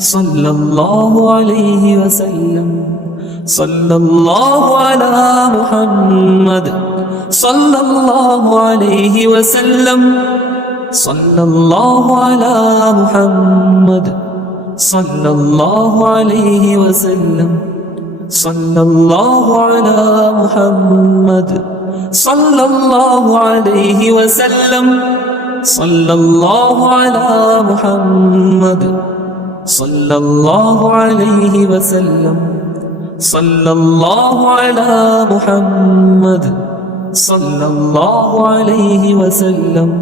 صلى الله عليه وسلم صلى الله على محمد صلى الله عليه وسلم صلى الله على محمد صلى الله عليه وسلم صلى الله على محمد صلى الله عليه وسلم صلى الله على محمد صلى الله عليه وسلم صلى الله على محمد صلى الله عليه وسلم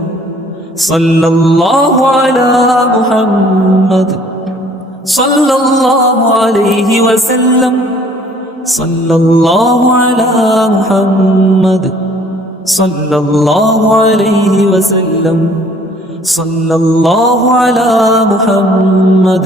صلى الله على محمد صلى الله عليه وسلم صلى الله على محمد صلى الله عليه وسلم صلى الله على محمد